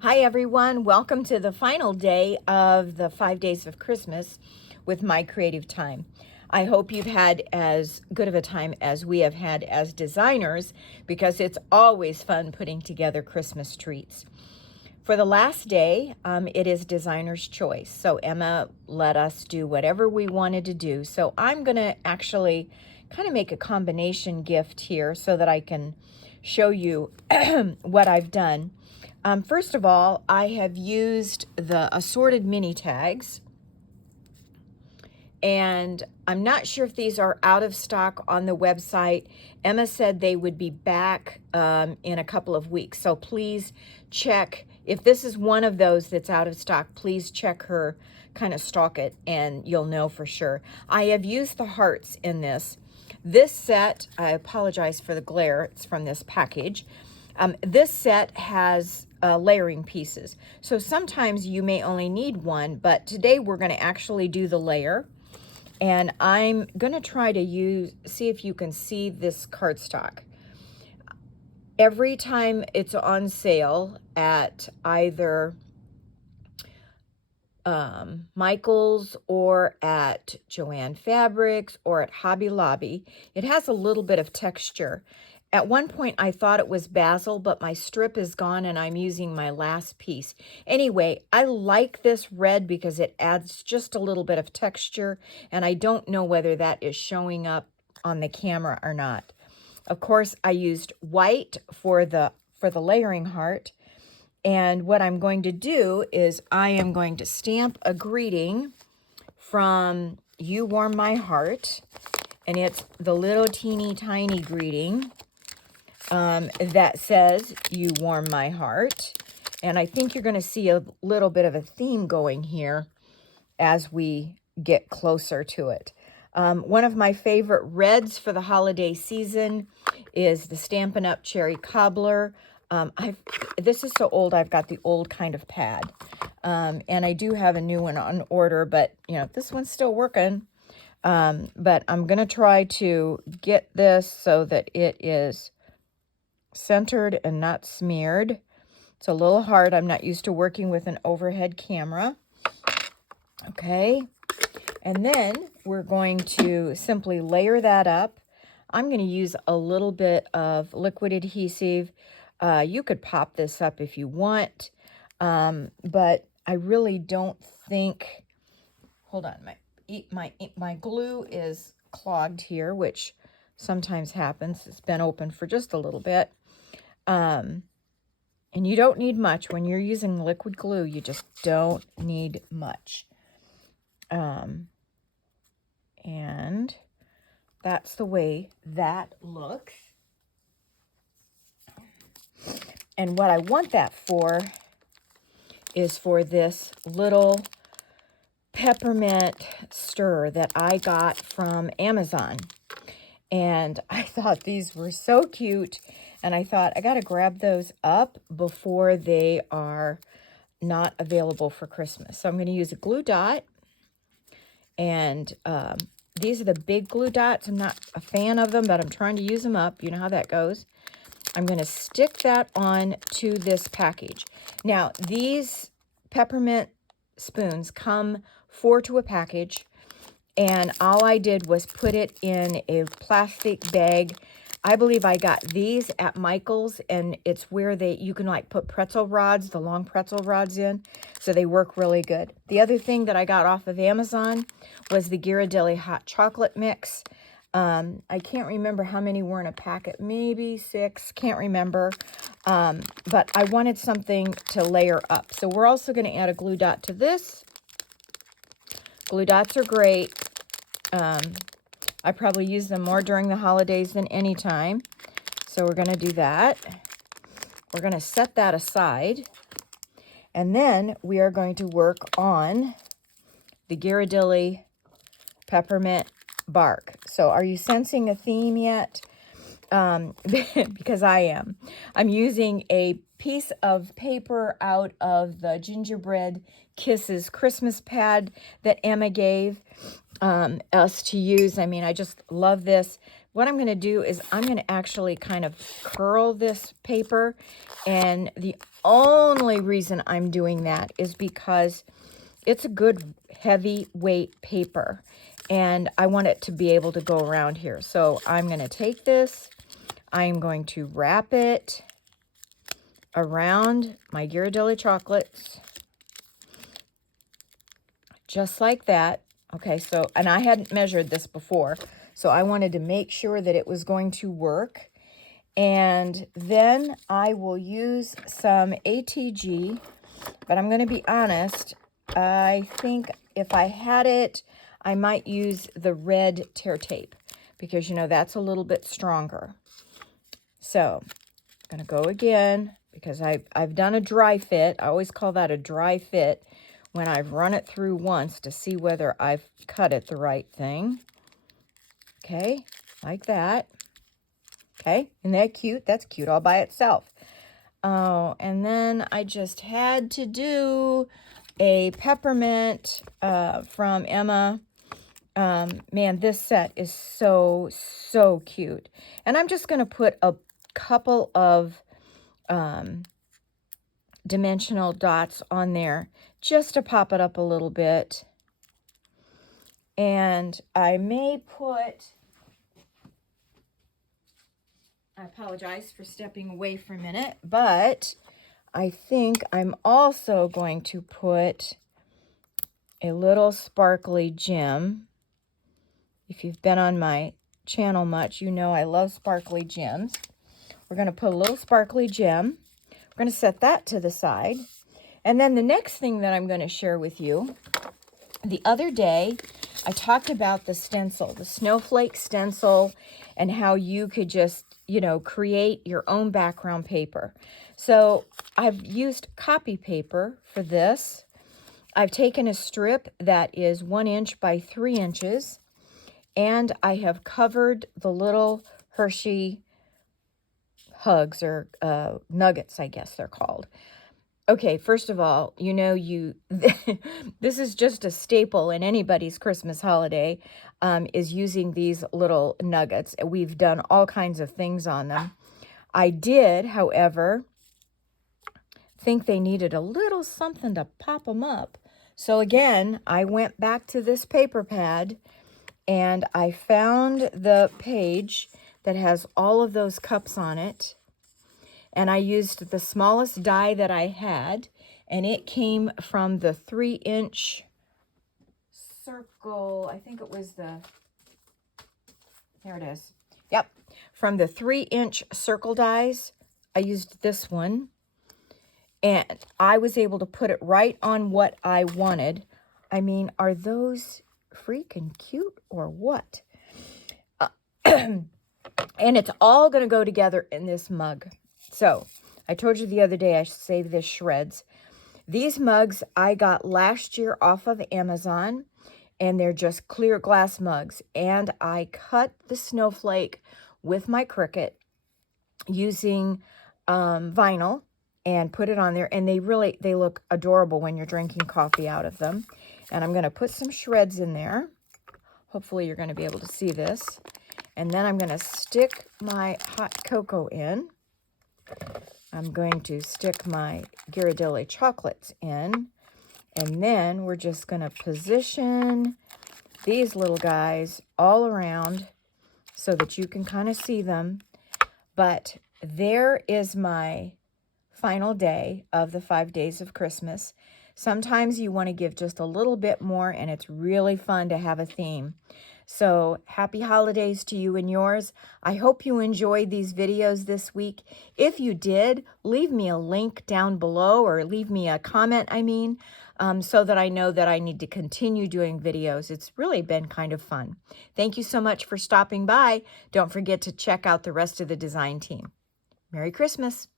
Hi everyone, welcome to the final day of the 5 days of Christmas with My Creative Time. I hope you've had as good of a time as we have had as designers because it's always fun putting together Christmas treats. For the last day, it is designer's choice. So Emma let us do whatever we wanted to do. So I'm going to actually kind of make a combination gift here so that I can show you what I've done. First of all, I have used the assorted mini tags, and I'm not sure if these are out of stock on the website. Emma said they would be back in a couple of weeks, so please check. If this is one of those that's out of stock, please check her, kind of stalk it, and you'll know for sure. I have used the hearts in this. This set, I apologize for the glare, it's from this package. This set has layering pieces. So sometimes you may only need one, but today we're going to actually do the layer. And I'm going to try to see if you can see this cardstock. Every time it's on sale at either Michael's or at Joann Fabrics or at Hobby Lobby, it has a little bit of texture. At one point, I thought it was basil, but my strip is gone and I'm using my last piece. Anyway, I like this red because it adds just a little bit of texture, and I don't know whether that is showing up on the camera or not. Of course, I used white for the layering heart. And what I'm going to do is I am going to stamp a greeting from You Warm My Heart. And it's the little teeny tiny greeting that says, You Warm My Heart. And I think you're going to see a little bit of a theme going here as we get closer to it. One of my favorite reds for the holiday season is the Stampin' Up! Cherry Cobbler. This is so old, I've got the old kind of pad. And I do have a new one on order, but, this one's still working. But I'm going to try to get this so that it is centered and not smeared. It's a little hard. I'm not used to working with an overhead camera. Okay. And then we're going to simply layer that up. I'm going to use a little bit of liquid adhesive. You could pop this up if you want, but I really don't think, hold on, my glue is clogged here, which sometimes happens. It's been open for just a little bit. And you don't need much. When you're using liquid glue, you just don't need much. And that's the way that looks. And what I want that for is for this little peppermint stir that I got from Amazon. And I thought these were so cute. And I thought I got to grab those up before they are not available for Christmas. So I'm going to use a glue dot. And these are the big glue dots. I'm not a fan of them, but I'm trying to use them up. You know how that goes. I'm going to stick that on to this package. Now, these peppermint spoons come 4 to a package, and all I did was put it in a plastic bag. I believe I got these at Michael's, and it's where you can like put pretzel rods, the long pretzel rods in, so they work really good. The other thing that I got off of Amazon was the Ghirardelli hot chocolate mix. I can't remember how many were in a packet, maybe 6, can't remember. But I wanted something to layer up. So we're also going to add a glue dot to this. Glue dots are great. I probably use them more during the holidays than any time. So we're going to do that. We're going to set that aside. And then we are going to work on the Ghirardelli peppermint bark. So are you sensing a theme yet? Because I am. I'm using a piece of paper out of the Gingerbread Kisses Christmas pad that Emma gave us to use. I mean, I just love this. what I'm going to do is I'm going to actually kind of curl this paper. And the only reason I'm doing that is because it's a good heavy weight paper. And I want it to be able to go around here. So I'm going to take this. I'm going to wrap it around my Ghirardelli chocolates. Just like that. Okay, so, and I hadn't measured this before, so I wanted to make sure that it was going to work. And then I will use some ATG, but I'm going to be honest, I think if I had it, I might use the red tear tape because, you know, that's a little bit stronger. So I'm going to go again because I've done a dry fit. I always call that a dry fit when I've run it through once to see whether I've cut it the right thing. Okay, like that. Okay, isn't that cute? That's cute all by itself. Oh, and then I just had to do a peppermint from Emma. Man, this set is so, so cute. And I'm just going to put a couple of dimensional dots on there just to pop it up a little bit. And I may put, I apologize for stepping away for a minute, but I think I'm also going to put a little sparkly gem. If you've been on my channel much, you know I love sparkly gems. We're going to put a little sparkly gem. We're going to set that to the side. And then the next thing that I'm going to share with you, the other day, I talked about the stencil, the snowflake stencil, and how you could just, you know, create your own background paper. So I've used copy paper for this. I've taken a strip that is 1 inch by 3 inches, and I have covered the little Hershey hugs, or nuggets, I guess they're called. Okay, first of all, you know, this is just a staple in anybody's Christmas holiday, is using these little nuggets. We've done all kinds of things on them. I did, however, think they needed a little something to pop them up. So again, I went back to this paper pad and I found the page that has all of those cups on it. And I used the smallest die that I had, and it came from the 3-inch circle. I think it was here it is. Yep, from the 3-inch circle dies. I used this one, and I was able to put it right on what I wanted. I mean, are those freaking cute or what? And it's all going to go together in this mug. So, I told you the other day I should save this shreds. These mugs I got last year off of Amazon, and they're just clear glass mugs. And I cut the snowflake with my Cricut using vinyl and put it on there. And they look adorable when you're drinking coffee out of them. And I'm going to put some shreds in there. Hopefully you're going to be able to see this. And then I'm going to stick my hot cocoa in. I'm going to stick my Ghirardelli chocolates in, and then we're just going to position these little guys all around so that you can kind of see them. But there is my final day of the 5 days of Christmas. Sometimes you want to give just a little bit more, and it's really fun to have a theme. So happy holidays to you and yours. I hope you enjoyed these videos this week. If you did, leave me a link down below, or leave me a comment, so that I know that I need to continue doing videos. It's really been kind of fun. Thank you so much for stopping by. Don't forget to check out the rest of the design team. Merry Christmas.